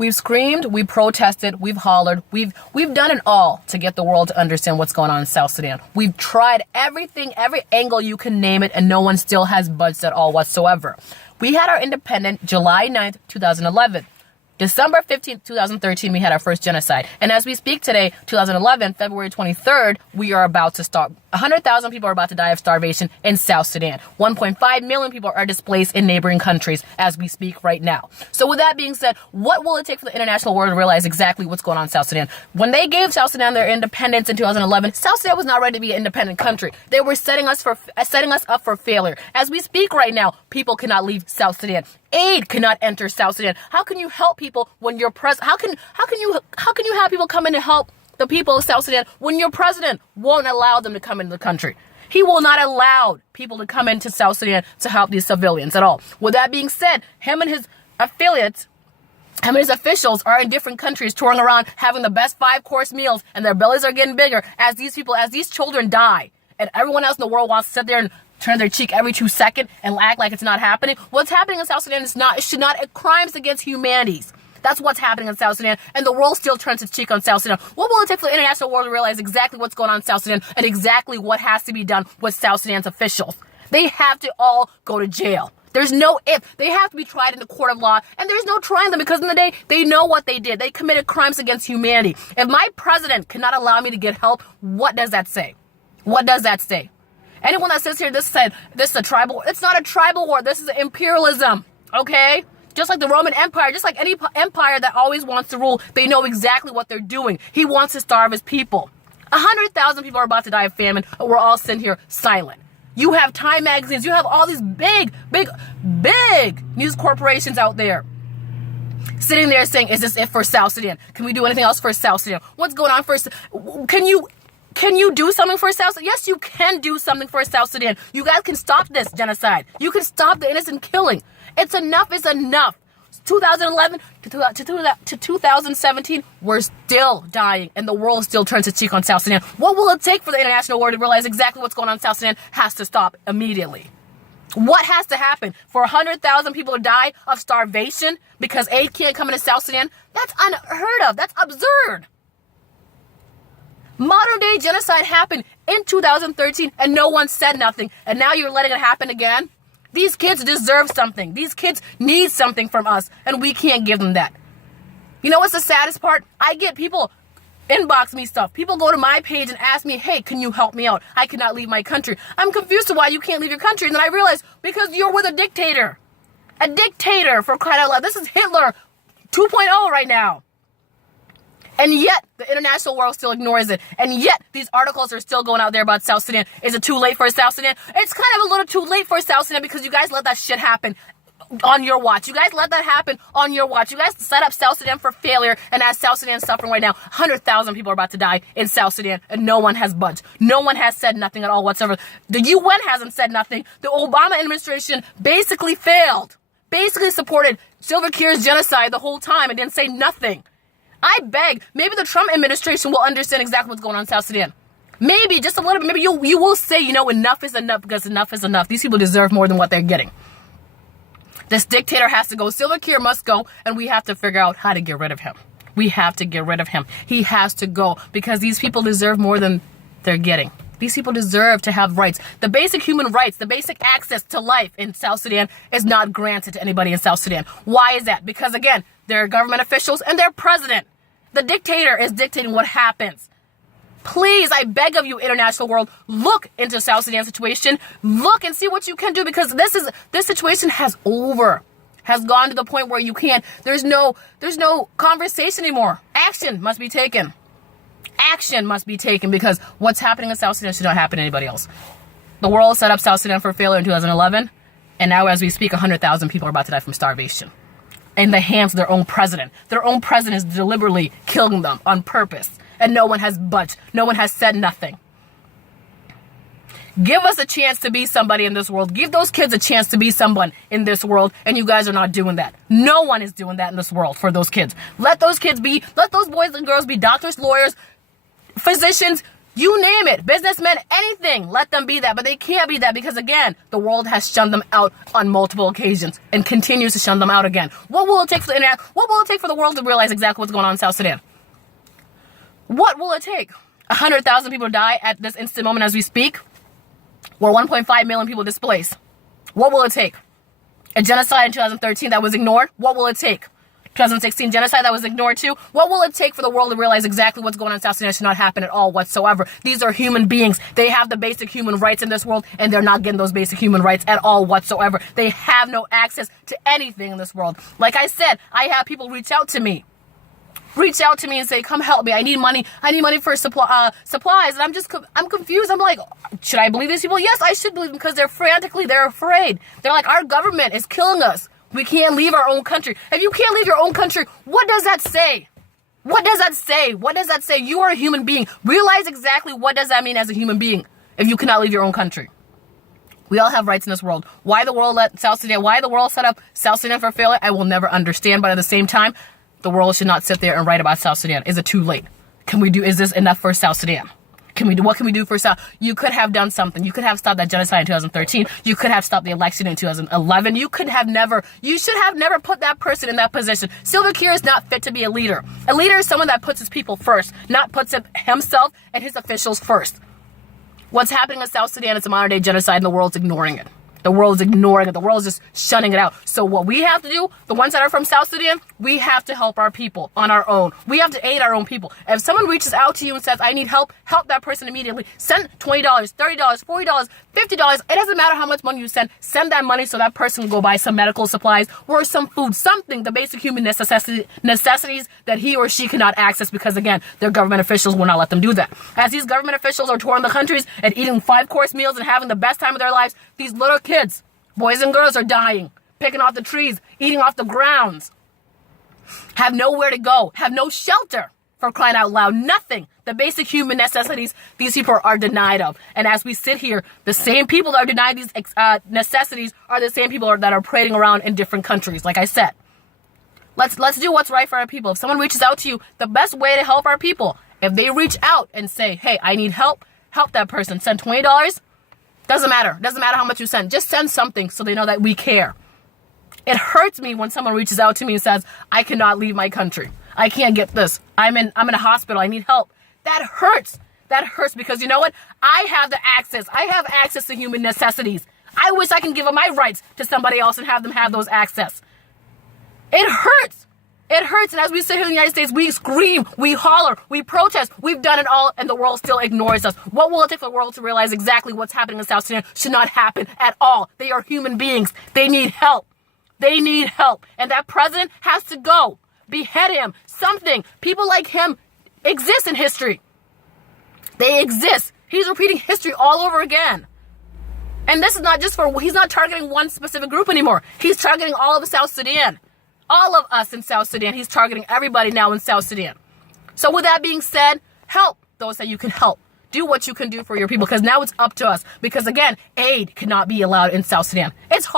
We've screamed, we protested, we've hollered, we've done it all to get the world to understand what's going on in South Sudan. We've tried everything, every angle you can name it, and no one still has budged at all whatsoever. We had our independence July 9th, 2011. December 15th, 2013, we had our first genocide. And as we speak today, 2011, February 23rd, we are about to start. 100,000 people are about to die of starvation in South Sudan. 1.5 million people are displaced in neighboring countries as we speak right now. So with that being said, what will it take for the international world to realize exactly what's going on in South Sudan? When they gave South Sudan their independence in 2011, South Sudan was not ready to be an independent country. They were setting us up for failure. As we speak right now, people cannot leave South Sudan. Aid cannot enter South Sudan. How can you help people when you're how can you have people come in to help the people of South Sudan when your president won't allow them to come into the country? He will not allow people to come into South Sudan to help these civilians at all. With that being said, him and his affiliates, him and his officials are in different countries touring around having the best 5-course meals, and their bellies are getting bigger as these children die. And everyone else in the world wants to sit there and turn their cheek every 2 seconds and act like it's not happening. What's happening in South Sudan should not crimes against humanity. That's what's happening in South Sudan, and the world still turns its cheek on South Sudan. What will it take for the international world to realize exactly what's going on in South Sudan and exactly what has to be done with South Sudan's officials? They have to all go to jail. There's no if. They have to be tried in the court of law, and there's no trying them because in the day, they know what they did. They committed crimes against humanity. If my president cannot allow me to get help, what does that say? What does that say? Anyone that sits here, this is a tribal war. It's not a tribal war. This is imperialism, okay? Just like the Roman Empire, just like any empire that always wants to rule, they know exactly what they're doing. He wants to starve his people. 100,000 people are about to die of famine, and we're all sitting here silent. You have Time magazines. You have all these big news corporations out there sitting there saying, is this it for South Sudan? Can we do anything else for South Sudan? What's going on for Can you do something for South Sudan? Yes, you can do something for South Sudan. You guys can stop this genocide. You can stop the innocent killing. It's enough is enough. 2011 to 2017, we're still dying, and the world still turns its cheek on South Sudan. What will it take for the international world to realize exactly what's going on in South Sudan has to stop immediately? What has to happen for 100,000 people to die of starvation because aid can't come into South Sudan? That's unheard of. That's absurd. Modern day genocide happened in 2013 and no one said nothing. And now you're letting it happen again? These kids deserve something. These kids need something from us, and we can't give them that. You know what's the saddest part? I get people inbox me stuff. People go to my page and ask me, hey, can you help me out? I cannot leave my country. I'm confused to why you can't leave your country. And then I realize, because you're with a dictator. A dictator, for crying out loud. This is Hitler 2.0 right now. And yet, the international world still ignores it. And yet, these articles are still going out there about South Sudan. Is it too late for South Sudan? It's kind of a little too late for South Sudan because you guys let that shit happen on your watch. You guys let that happen on your watch. You guys set up South Sudan for failure, and as South Sudan is suffering right now, 100,000 people are about to die in South Sudan, and no one has budged. No one has said nothing at all whatsoever. The UN hasn't said nothing. The Obama administration basically failed. Basically supported Salva Kiir's genocide the whole time and didn't say nothing. I beg, maybe the Trump administration will understand exactly what's going on in South Sudan. Maybe, just a little bit. Maybe you will say, you know, enough is enough because enough is enough. These people deserve more than what they're getting. This dictator has to go. Salva Kiir must go, and we have to figure out how to get rid of him. We have to get rid of him. He has to go because these people deserve more than they're getting. These people deserve to have rights. The basic human rights, the basic access to life in South Sudan is not granted to anybody in South Sudan. Why is that? Because, again, they're government officials and their president. The dictator is dictating what happens. Please, I beg of you, international world, look into South Sudan's situation. Look and see what you can do because this situation has gone to the point where you can't. There's no conversation anymore. Action must be taken. Action must be taken because what's happening in South Sudan should not happen to anybody else. The world set up South Sudan for failure in 2011, and now as we speak, 100,000 people are about to die from starvation in the hands of their own president. Their own president is deliberately killing them on purpose, and no one has budged. No one has said nothing. Give us a chance to be somebody in this world. Give those kids a chance to be someone in this world, and you guys are not doing that. No one is doing that in this world for those kids. Let those boys and girls be doctors, lawyers, physicians. You name it, businessmen, anything, let them be that. But they can't be that because, again, the world has shunned them out on multiple occasions and continues to shun them out again. What will it take for the internet? What will it take for the world to realize exactly what's going on in South Sudan? What will it take? 100,000 people die at this instant moment as we speak, or 1.5 million people displaced. What will it take? A genocide in 2013 that was ignored? What will it take? 2016 genocide that was ignored too? What will it take for the world to realize exactly what's going on in South Sudan should not happen at all whatsoever? These are human beings. They have the basic human rights in this world, and they're not getting those basic human rights at all whatsoever. They have no access to anything in this world. Like I said, I have people reach out to me and say, come help me. I need money for supplies. And I'm confused. I'm like, should I believe these people? Yes, I should believe them because they're afraid. They're like, our government is killing us. We can't leave our own country. If you can't leave your own country, what does that say? What does that say? What does that say? You are a human being. Realize exactly what does that mean as a human being if you cannot leave your own country. We all have rights in this world. Why the world set up South Sudan for failure, I will never understand. But at the same time, the world should not sit there and write about South Sudan. Is it too late? Is this enough for South Sudan? What can we do for South? You could have done something. You could have stopped that genocide in 2013. You could have stopped the election in 2011. You should have never put that person in that position. Salva Kiir is not fit to be a leader. A leader is someone that puts his people first, not puts himself and his officials first. What's happening in South Sudan is a modern day genocide and the world's ignoring it. The world's ignoring it. The world's just shunning it out. So what we have to do, the ones that are from South Sudan, we have to help our people on our own. We have to aid our own people. If someone reaches out to you and says, I need help, help that person immediately. Send $20, $30, $40, $50. It doesn't matter how much money you send. Send that money so that person can go buy some medical supplies or some food, something, the basic human necessities that he or she cannot access because, again, their government officials will not let them do that. As these government officials are touring the countries and eating 5-course meals and having the best time of their lives, these little kids, boys and girls, are dying, picking off the trees, eating off the grounds, have nowhere to go, have no shelter, for crying out loud, nothing. The basic human necessities these people are denied of. And as we sit here, the same people that are denied these necessities are the same people that are parading around in different countries. Like I said, let's do what's right for our people. If someone reaches out to you, the best way to help our people, if they reach out and say, hey, I need help, help that person. Send $20. Doesn't matter how much you send. Just send something so they know that we care. It hurts me when someone reaches out to me and says, I cannot leave my country. I can't get this. I'm in a hospital. I need help. That hurts. That hurts because you know what? I have the access. I have access to human necessities. I wish I can give up my rights to somebody else and have them have those access. It hurts. It hurts. And as we sit here in the United States, we scream, we holler, we protest. We've done it all, and the world still ignores us. What will it take for the world to realize exactly what's happening in South Sudan should not happen at all? They are human beings. They need help. They need help. And that president has to go. Behead him. Something. People like him exist in history. They exist. He's repeating history all over again. And this is not just he's not targeting one specific group anymore. He's targeting all of South Sudan. All of us in South Sudan. He's targeting everybody now in South Sudan. So with that being said, help those that you can help. Do what you can do for your people because now it's up to us. Because again, aid cannot be allowed in South Sudan. It's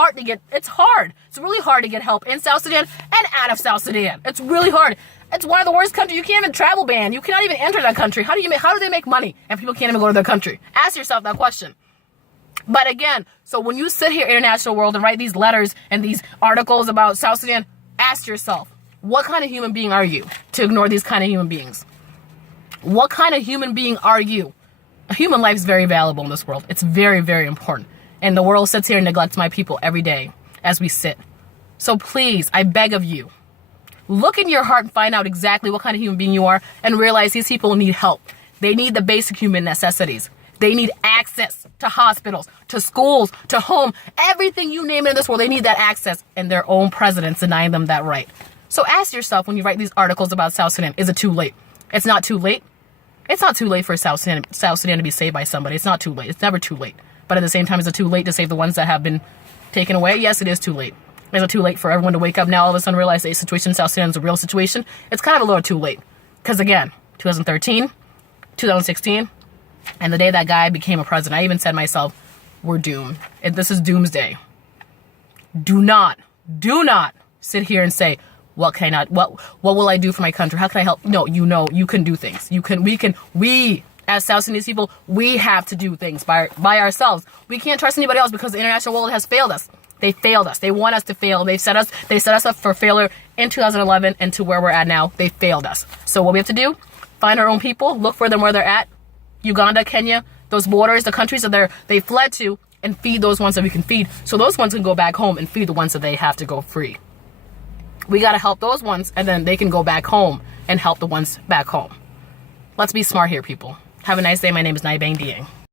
really hard to get help in South Sudan and out of South Sudan. It's really hard. It's one of the worst countries. You can't even travel ban. You cannot even enter that country. How do they make money if people can't even go to their country? Ask yourself that question. But again, so when you sit here, international world, and write these letters and these articles about South Sudan, ask yourself, what kind of human being are you to ignore these kind of human beings? What kind of human being are you? A human life is very valuable in this world. It's very, very important. And the world sits here and neglects my people every day as we sit. So please, I beg of you, look in your heart and find out exactly what kind of human being you are and realize these people need help. They need the basic human necessities. They need access to hospitals, to schools, to home, everything you name it in this world. They need that access, and their own president's denying them that right. So ask yourself when you write these articles about South Sudan, is it too late? It's not too late. It's not too late for South Sudan to be saved by somebody. It's not too late. It's never too late. But at the same time, is it too late to save the ones that have been taken away? Yes, it is too late. Is it too late for everyone to wake up now all of a sudden realize the situation in South Sudan is a real situation? It's kind of a little too late. Because again, 2013, 2016, and the day that guy became a president, I even said myself, we're doomed. This is doomsday. Do not sit here and say, what will I do for my country? How can I help? No, you can do things. We as South Sudanese people, we have to do things by ourselves. We can't trust anybody else because the international world has failed us. They failed us. They want us to fail. They set us up for failure in 2011 and to where we're at now. They failed us. So what we have to do, find our own people, look for them where they're at. Uganda, Kenya, those borders, the countries that they fled to, and feed those ones that we can feed. So those ones can go back home and feed the ones that they have to go free. We got to help those ones, and then they can go back home and help the ones back home. Let's be smart here, people. Have a nice day. My name is Nai Bang Dieng.